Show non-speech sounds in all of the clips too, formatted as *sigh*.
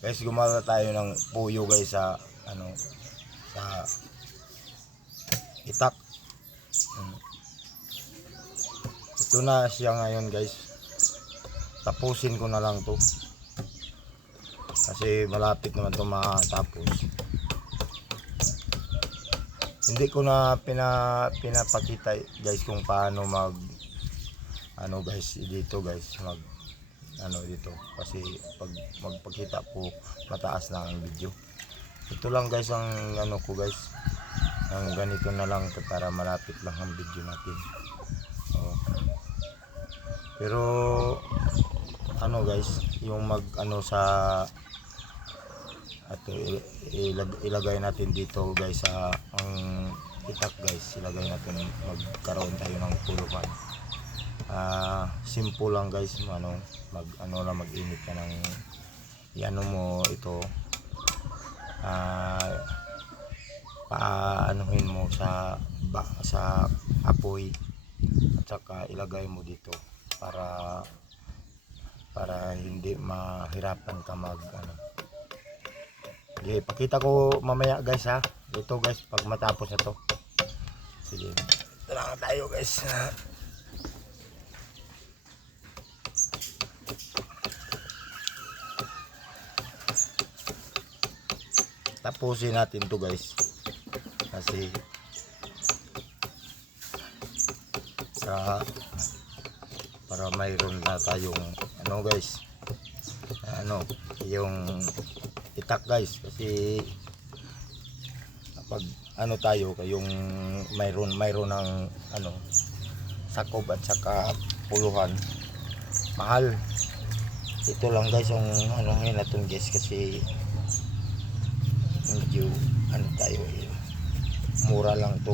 Guys, gumawa tayo ng puyo guys sa ano sa itak. Mm. Ito na siya ngayon guys. Tapusin ko na lang to. Kasi malapit naman to matapos. Hindi ko na pina, pinapakita guys kung paano mag ano guys dito guys mag ano dito. Kasi pag magpakita po mataas na ang video. Ito lang guys ang ano ko guys. Ang ganito na lang para malapit lang ang video natin. Oh. pero ano guys yung mag ano sa ato ilag, ilagay natin dito guys sa ang itak guys ilagay natin magkaroon tayo ng pulukan ah simple lang guys. Ano mag ano lang mag-init ka ng iano mo ito. Ah paanuhin mo sa ba, sa apoy. At saka ilagay mo dito para para hindi mahirapan ka mag ano. Sige, pakita ko mamaya guys ha. Ito guys pag matapos na to. Sige. Tara na tayo guys *laughs* tapusin natin to guys. Kasi sa para mayroon na tayong ano guys ano yung itak guys. Kasi kapag ano tayo yung mayroon mayroon ng ano sakob at saka puluhan mahal. Ito lang guys yung ano ngayon natin guys kasi medyo ano tayo mura lang to.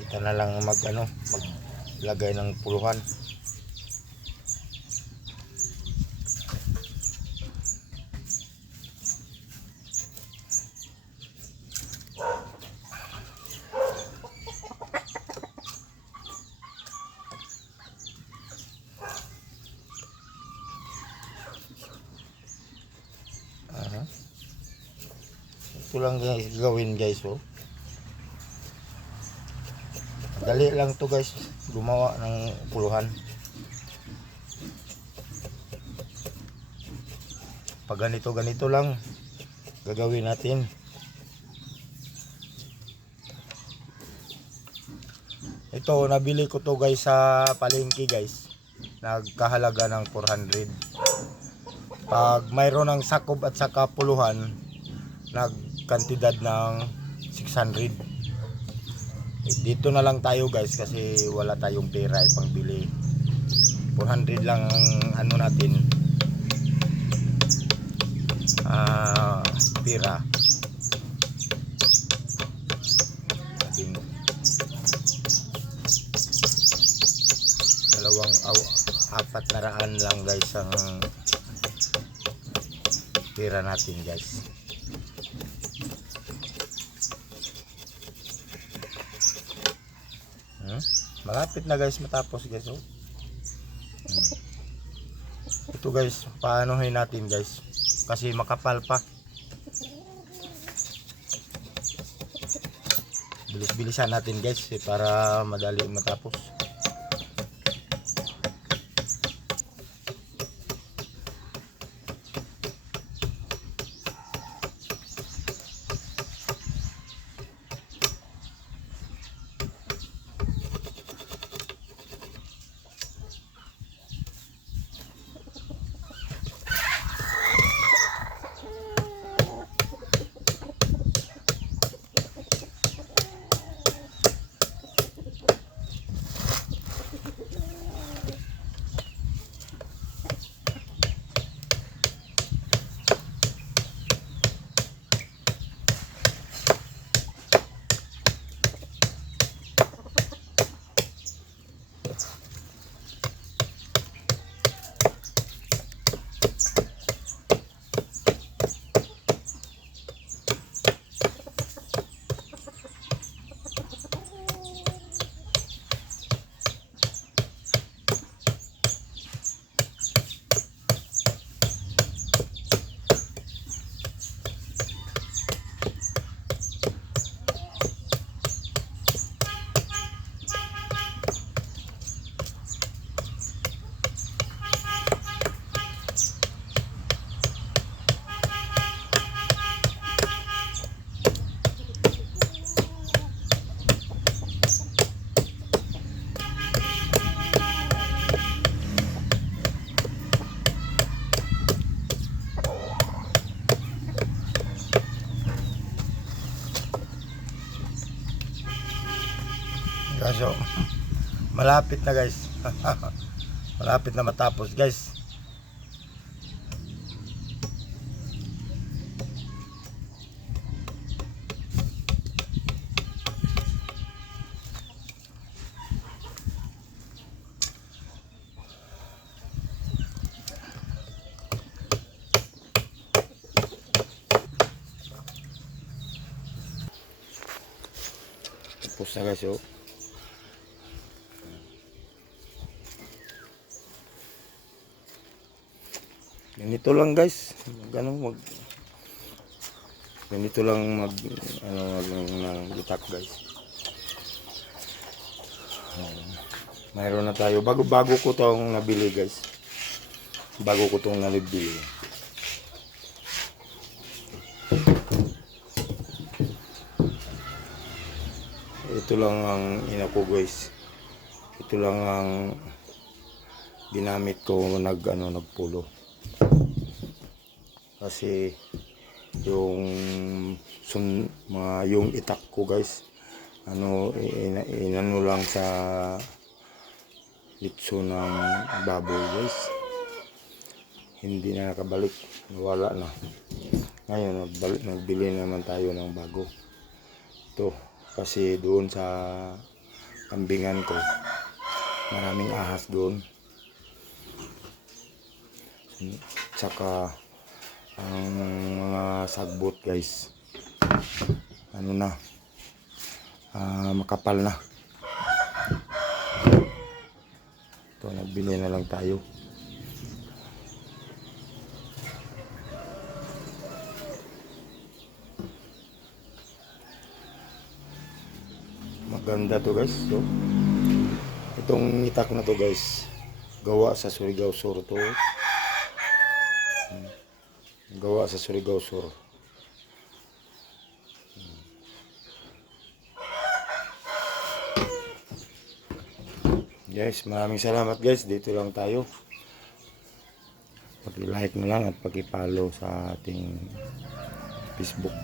Kita na lang mag ano maglagay ng puluhan Ito lang guys, gawin guys oh. Dali lang to guys, gumawa ng puluhan. Pag ganito ganito lang gagawin natin. Ito, nabili ko to guys sa palengke guys. Nagkahalaga ng 400 pag mayroon ng sakob at saka puluhan nagkantidad ng 600 Eh, dito na lang tayo guys kasi wala tayong pera ipangbili 400 lang ang ano natin ah pera. Dalawang aw, apat na raan lang guys ang tira natin guys malapit na guys matapos guys oh. Hmm. ito guys paanohin natin guys kasi makapal pa bilis bilisan natin guys eh, para madali matapos malapit na guys. *laughs* malapit na matapos guys. Tapos na guys oh. Ganito lang guys. Ano, mag Ganito lang mag ano mag ng itak guys. Mayroon na tayo. Bago bago ko tong nabili guys. Bago ko tong nabili. Ito lang ang ina ko guys. Ito lang ang ginamit ko nag ano nagpulo. Kasi yung sun, mga yung itak ko guys ano ina, inano lang sa litso ng baboy guys. Hindi na nakabalik. Nawala na. Ngayon nagbalik, nagbili naman tayo ng bago. Ito kasi doon sa kambingan ko maraming ahas doon. Tsaka ang mga sagbot guys. Ano na? Ah, makapal na. Ito nagbili na lang tayo. Maganda to guys. So, itong itak na to guys. Gawa sa Surigao Sur to gawa sa Surigao Sur. Guys, maraming salamat guys. Dito lang tayo. Paki-like na lang at paki-follow sa ating Facebook.